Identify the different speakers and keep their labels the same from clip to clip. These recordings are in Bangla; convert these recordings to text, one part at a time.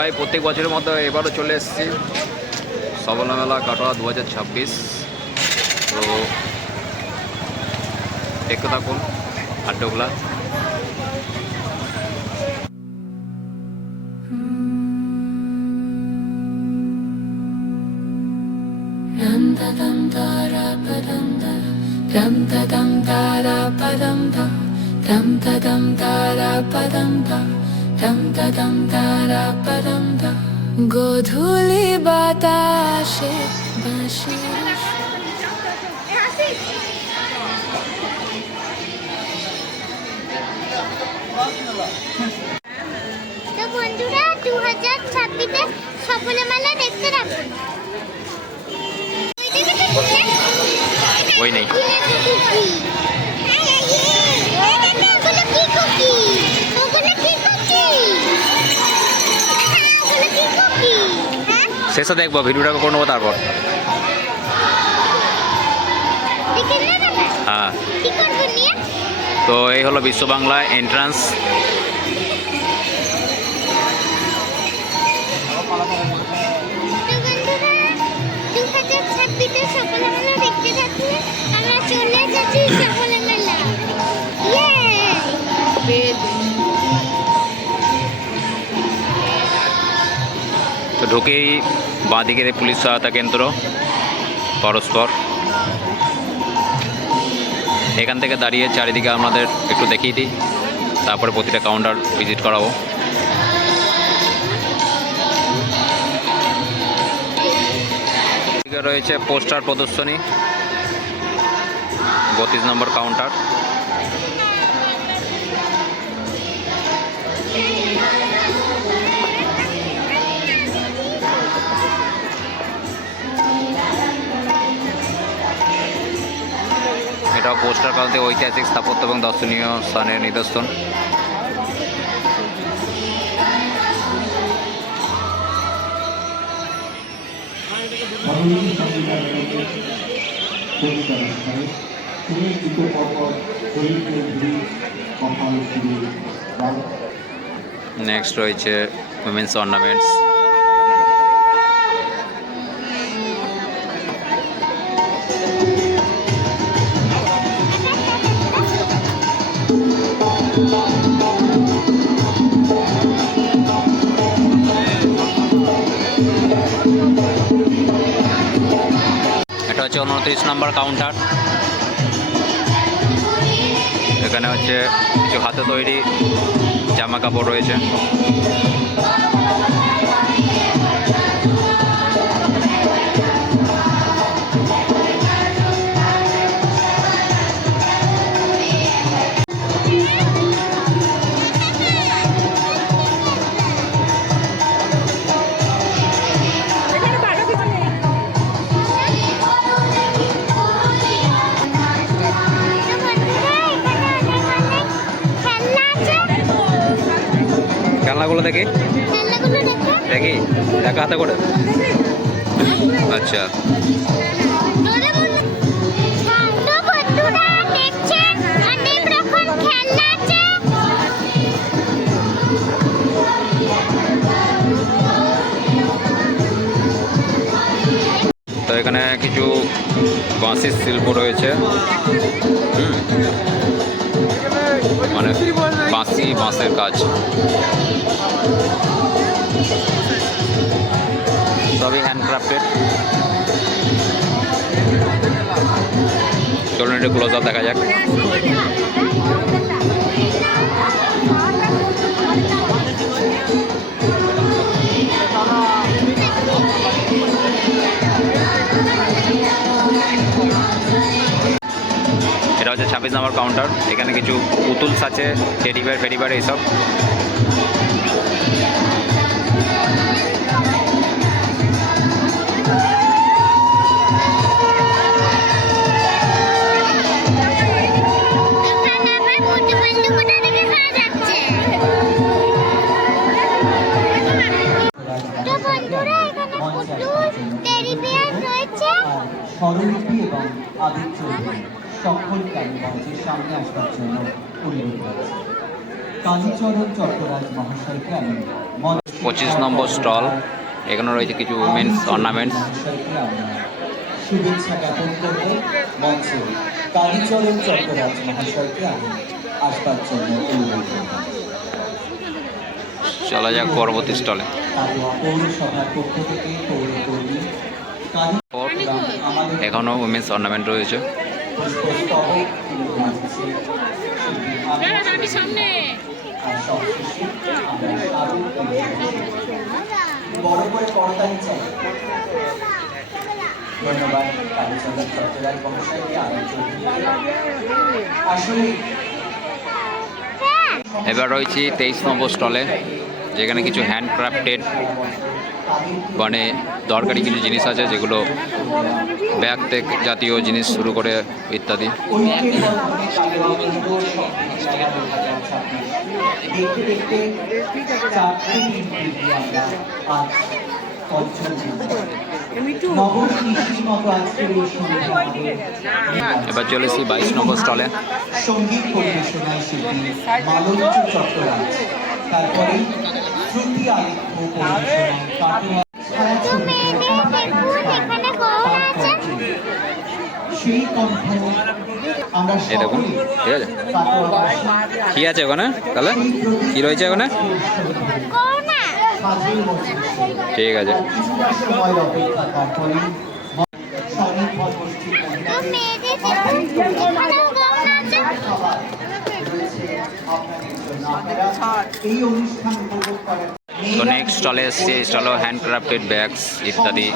Speaker 1: হয় প্রত্যেক বছরের মতো এবারও চলে এসেছি। সবলা মেলা কাটোয়া দু হাজার ছাব্বিশ। তো দেখতে থাকুন আড্ডোগুলা
Speaker 2: Dum da dum da da padam da, dum da dum da da padam. Dum da dum da ra ba dum da গোধূলি বাতাসে বাঁশির
Speaker 3: তো বন্ধুরা দু হাজার ছাব্বিশে সফলে মেলা দেখতে রাখুন
Speaker 1: ওই নেই শেষে দেখব ভিডিওটা করে নেব তারপর। হ্যাঁ। তো এই হলো বিশ্ব বাংলা এন্ট্রান্স তো ঢুকেই বাঁদিকে পুলিশ সহায়তা কেন্দ্র, পরস্পর। এখান থেকে দাঁড়িয়ে চারিদিকে আমাদের একটু দেখিয়ে দিই, তারপরে প্রতিটা কাউন্টার ভিজিট করাবো। রয়েছে পোস্টার প্রদর্শনী, বত্রিশ নম্বর কাউন্টার এটাও পোস্টার কালতে ঐতিহাসিক স্থাপত্য এবং দর্শনীয় স্থানের নিদর্শন। নেক্সট রয়েছে উমেন্স অর্নামেন্টস উনত্রিশ নম্বর কাউন্টার এখানে হচ্ছে কিছু হাতে তৈরি জামা কাপড় রয়েছে। খেলনাগুলো দেখি। দেখি? দেখা হাতে করে। আচ্ছা। তো এখানে কিছু বাঁশের শিল্প রয়েছে। মানে বাঁশি বাঁশের কাজ। সবই হ্যান্ডক্রাফটেড চলুন একটু ক্লোজ আপ দেখা যাক। এটা হচ্ছে ছাব্বিশ নম্বর কাউন্টার এখানে কিছু পুতুলস আছে টেডি বেয়ার ফেডি বেয়ার এইসব।
Speaker 4: এবং আবেগ চৌধুরী সকলকে মঞ্চের সামনে আসবার জন্য অনুরোধ করছি কালীচরণ চট্টরাজ মহাশয়কে আমি
Speaker 1: পঁচিশ নম্বর স্টল। এখানে রয়েছে কিছু উমেন্স অর্নামেন্টস
Speaker 4: শুভেচ্ছা জ্ঞাপন করব মঞ্চে। কালীচরণ চট্টরাজ মহাশয়কে আমি আসবার জন্য অনুরোধ করব
Speaker 1: চলা যাক পরবর্তী স্টলে।
Speaker 4: পৌরসভার পক্ষ থেকে পৌরকর্মী
Speaker 1: এখনও উমেন্স অর্নামেন্ট রয়েছে।
Speaker 4: বড় করে করতালি চাই ধন্যবাদ কালীচন্দ্র মহাশয়কে আসলে
Speaker 1: এবার রয়েছি তেইশ নম্বর স্টলে যেখানে কিছু হ্যান্ডক্রাফটেড মানে দরকারি কিছু জিনিস আছে যেগুলো ব্যাগ থেকে জাতীয় জিনিস শুরু করে ইত্যাদি।
Speaker 4: ঐক্যের বন্ধনে কাটোয়া পৌর সংস্কৃতি মেলা 2026 দেখতে দেখতে চারটি দিন পেরিয়ে আমরা আজ পঞ্চম দিন নগর কৃষির মতো আজকের এই সন্ধ্যা আমাদের
Speaker 1: এবার চলে এসেছি বাইশ নম্বর স্টলে।
Speaker 4: সংগীত পরিবেশনায় শিল্পী মালঞ্চ চট্টরাজ তারপরে শ্রুতি আলিখ্য পরিবেশনায় সেই কণ্ঠ আমরা
Speaker 1: ঠিক আছে কি আছে ওখানে? তাহলে? কি রয়েছে ওখানে? ঠিক আছে।
Speaker 4: এই অনুষ্ঠান উপভোগ করার
Speaker 1: তো নেক্সট স্টলে এসছে স্টলও হ্যান্ডক্রাফটেড ব্যাগস ইত্যাদি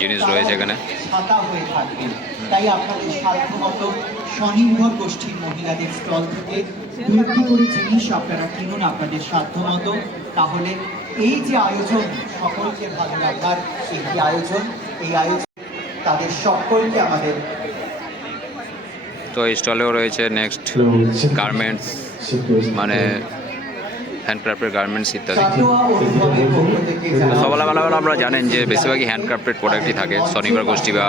Speaker 1: জিনিস রয়েছে এখানে।
Speaker 4: ছাতা থাকবে তাই আপনাদের সাধ্যমতো স্বনির্ভর গোষ্ঠীর মহিলাদের স্টল থেকে দু একটি করে জিনিস আপনারা কিনুন আপনাদের সাধ্যমতো। তাহলে এই যে আয়োজন সকলকে ভালো রাখার একটি আয়োজন এই আয়োজন তাদের সকলকে আমাদের
Speaker 1: তো এই স্টলেও রয়েছে নেক্সট গার্মেন্টস মানে হ্যান্ডক্রাফটেড গার্মেন্টস ইত্যাদি। সকালবেলা আমরা জানেন যে বেশিরভাগই হ্যান্ডক্রাফটেড প্রোডাক্টই থাকে স্বনির্ভর গোষ্ঠী বা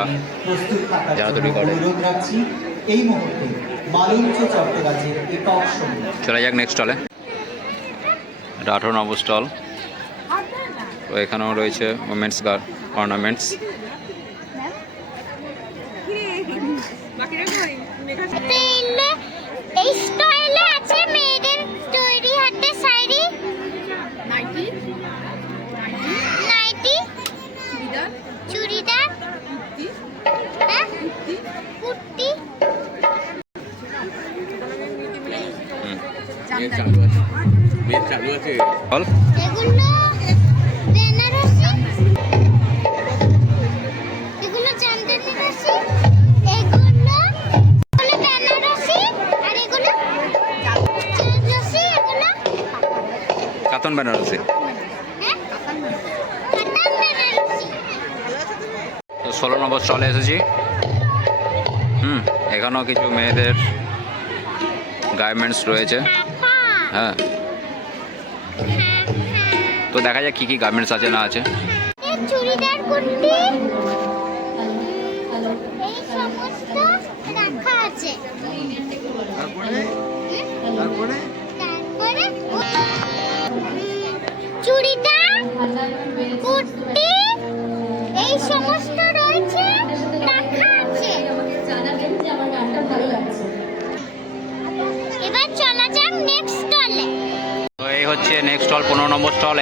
Speaker 1: যারা তৈরি করে। চলে যাক নেক্সট স্টলে এটা আঠারো নম্বর স্টল তো এখানেও রয়েছে ওমেন্স অর্নামেন্টস
Speaker 3: স্টাইলে এই স্টাইলে আছে মেয়েদের তৈরি হাতে শাড়ি নাইটি নাইটি চুড়িদার হ্যাঁ কুর্তি
Speaker 1: কাতন বেনারসি।
Speaker 3: হ্যাঁ?
Speaker 1: ষোলো নম্বর স্টলে এসেছি। হুম এখানেও কিছু মেয়েদের গার্মেন্টস রয়েছে।
Speaker 3: হ্যাঁ।
Speaker 1: হ্যাঁ তো দেখা যাক কী কী গার্মেন্টস আছে না আছে।
Speaker 3: এই চুড়িদার কুর্তি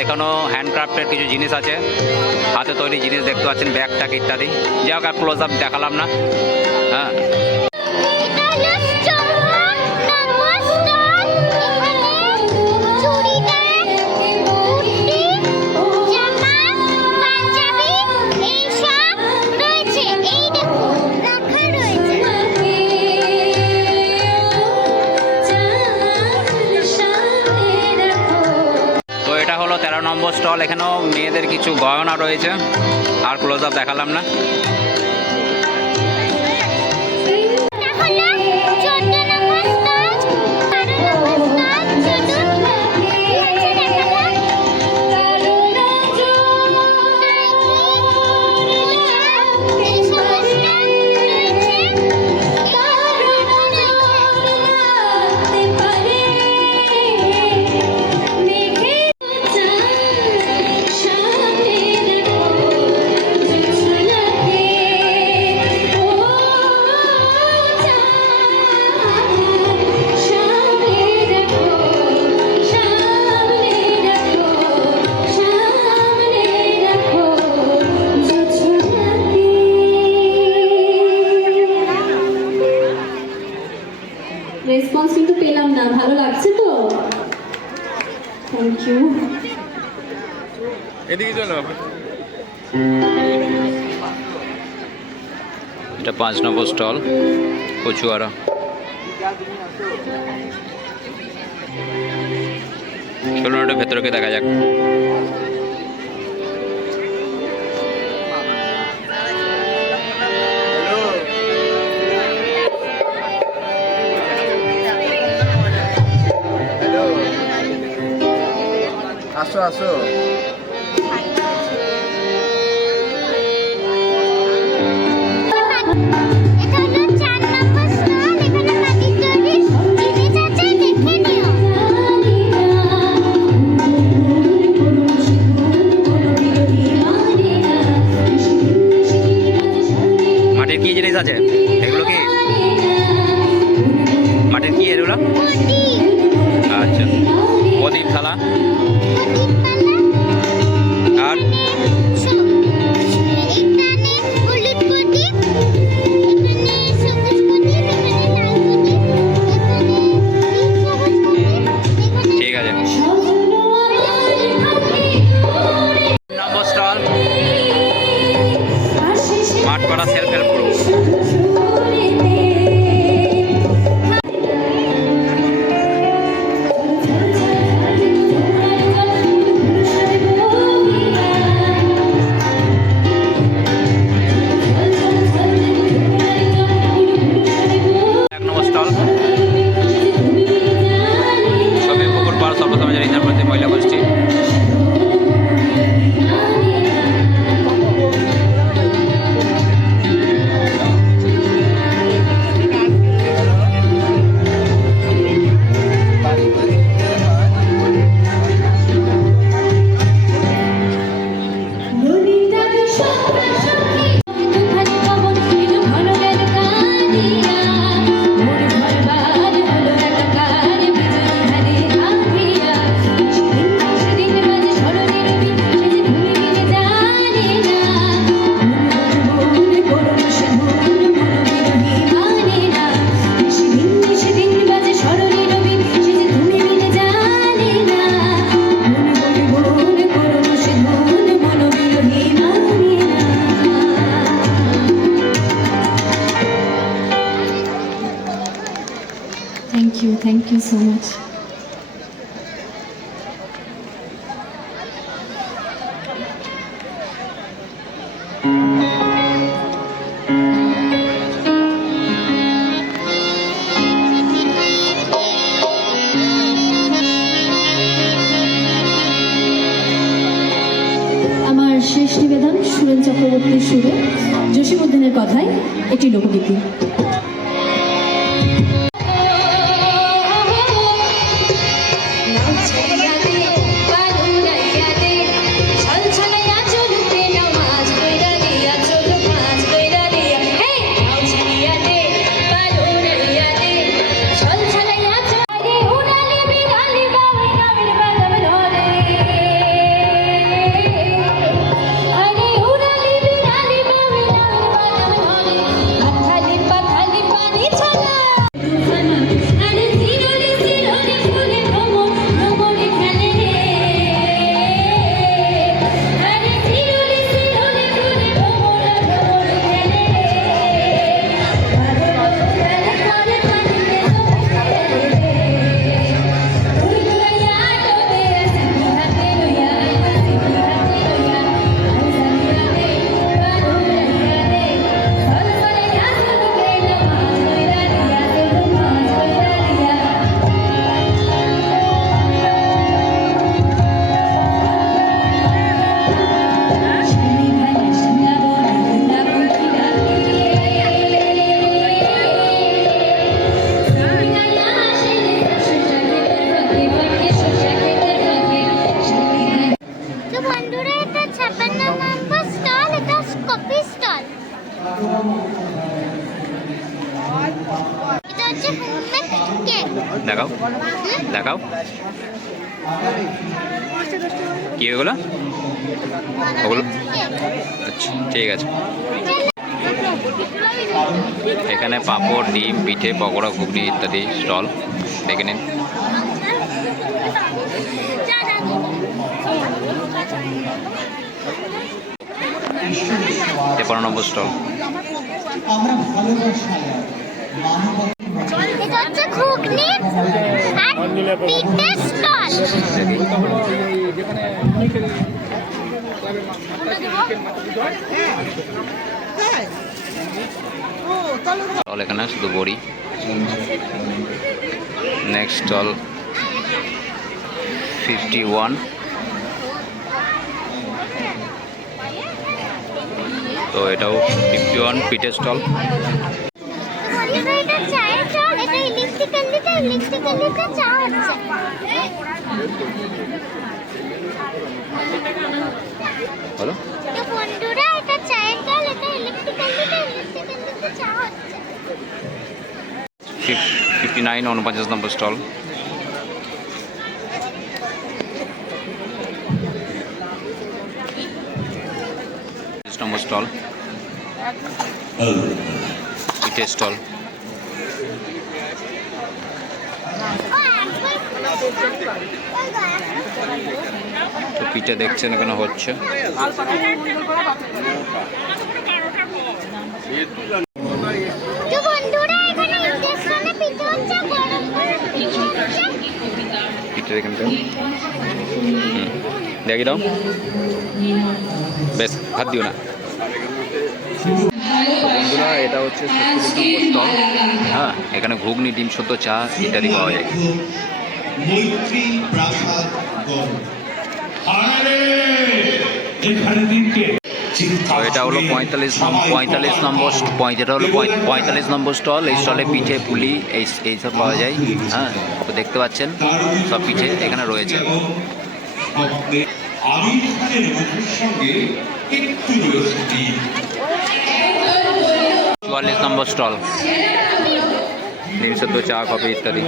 Speaker 1: এখানেও হ্যান্ডক্রাফটের কিছু জিনিস আছে। হাতে তৈরি জিনিস দেখতে পাচ্ছেন ব্যাগ ট্যাগ ইত্যাদি। যাই হোক, আর ক্লোজ আপ দেখালাম না। হ্যাঁ। স্টল এখানেও মেয়েদের কিছু গয়না রয়েছে। আর ক্লোজ আপ দেখালাম না।
Speaker 3: এটা
Speaker 1: পাঁচ নম্বর স্টল কচুয়ারা চলুন ওটা ভেতরকে দেখা যাক
Speaker 5: আসো আসো
Speaker 1: conocer el
Speaker 6: Thank you so much.
Speaker 1: দেখাও। দেখাও। কি ওগুলো? ওগুলো? আচ্ছা ঠিক আছে। এখানে পাঁপড়, ডিম, পিঠে, পকোড়া, ঘুগনি ইত্যাদি স্টল। দেখে নিন। তেপান্ন নম্বর স্টল।
Speaker 3: হচ্ছে ঘুগনি স্টল।
Speaker 1: এখানে, শুধু বড়ি। নেক্সট স্টল ফিফটি ওয়ান তো এটাও ফিফটি ওয়ান পিঠের স্টল
Speaker 3: বন্ধুরা এটা চায়ের স্টল এটা ইলেকট্রিক্যাল দিতে চা হচ্ছে
Speaker 1: বলো
Speaker 3: তো বন্ধুরা এটা চায়ের স্টল এটা ইলেকট্রিক্যাল দিতে ইলেকট্রিক্যাল দিতে চা হচ্ছে।
Speaker 1: ফিফটি নাইন উনপঞ্চাশ নম্বর স্টল। নম্বর স্টল। পিঠের স্টল তো পিঠে দেখছেন এখানে হচ্ছে
Speaker 3: তো বন্ধুরা এখানে ইন্ডাকশনে পিঠে হচ্ছে গরম দেখছেন এখানে হচ্ছে?
Speaker 1: এখানটা দেখি দাও। বেশ হাত দিও না। বন্ধুরা এটা হচ্ছে স্টল। হ্যাঁ এখানে ঘুগনি ডিম সত্য চা ইত্যাদি পাওয়া যায়।
Speaker 7: মৈত্রী প্রাসাদ গড়।
Speaker 1: তো এটা হলো পঁয়তাল্লিশ নম্বর পঁয়তাল্লিশ নম্বর পঁয়তাটা হলো পঁয়- পঁয়তাল্লিশ নম্বর স্টল এই স্টলে পিঠে পুলি এই এইসব পাওয়া যায়। হ্যাঁ তো দেখতে পাচ্ছেন সব পিঠে এখানে রয়েছে। চুয়াল্লিশ নম্বর স্টল। সত্য চা কফি ইত্যাদি।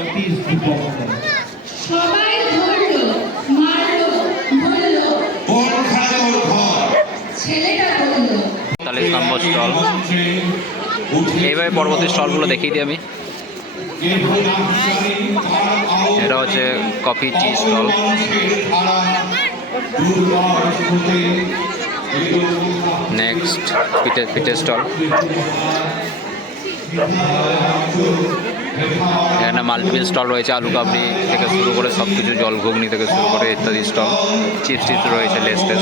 Speaker 1: নম্বর স্টল। এইভাবে পরবর্তী স্টলগুলো দেখিয়ে দিই আমি। এটা হচ্ছে কফি টি স্টল। নেক্সট পিঠে পিঠে স্টল। এখানে মাল্টিপল স্টল রয়েছে, আলু কাবলি থেকে শুরু করে সব কিছু জল ঘুগনি থেকে শুরু করে ইত্যাদি স্টল চিপস টিপস রয়েছে, লেস টেস।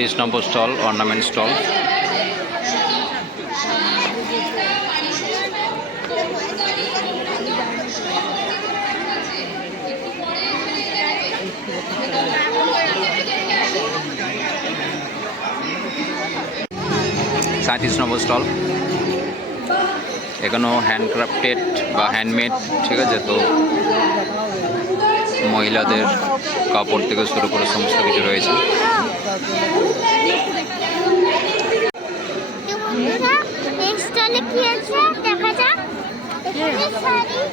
Speaker 1: তিরিশ নম্বর স্টল অর্নামেন্ট স্টল সাঁত্রিশ নম্বর স্টল। এখানেও হ্যান্ডক্রাফটেড বা হ্যান্ডমেড ঠিক আছে? তো মহিলাদের কাপড় থেকে শুরু করে সমস্ত কিছু রয়েছে
Speaker 3: তো বন্ধুরা এই স্টলে কি আছে দেখা যাক এখানে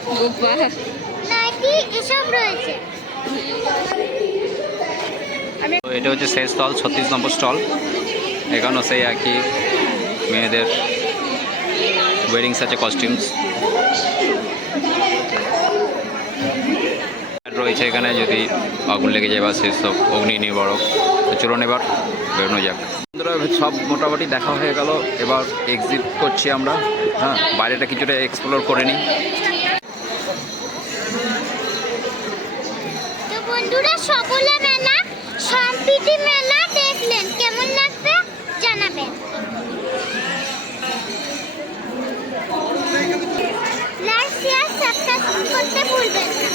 Speaker 3: এসব রয়েছে।
Speaker 1: এটা হচ্ছে সেই স্টল ছত্রিশ নম্বর স্টল। এখানেও সেই একই মেয়েদের ওয়েডিংস আছে কস্টিউমস রয়েছে এখানে যদি আগুন লেগে যায় বা সেসব অগ্নি নিবারক তো চলুন এবার বেরোনো যাক। বন্ধুরা সব মোটামুটি দেখা হয়ে গেল। এবার এক্সিট করছি আমরা। হ্যাঁ বাইরেটা কিছুটা এক্সপ্লোর করে নিই।
Speaker 3: দুটি মেলা দেখলেন কেমন লাগবে জানাবেন। লাইক শেয়ার সাবস্ক্রাইব করতে ভুলবেন না।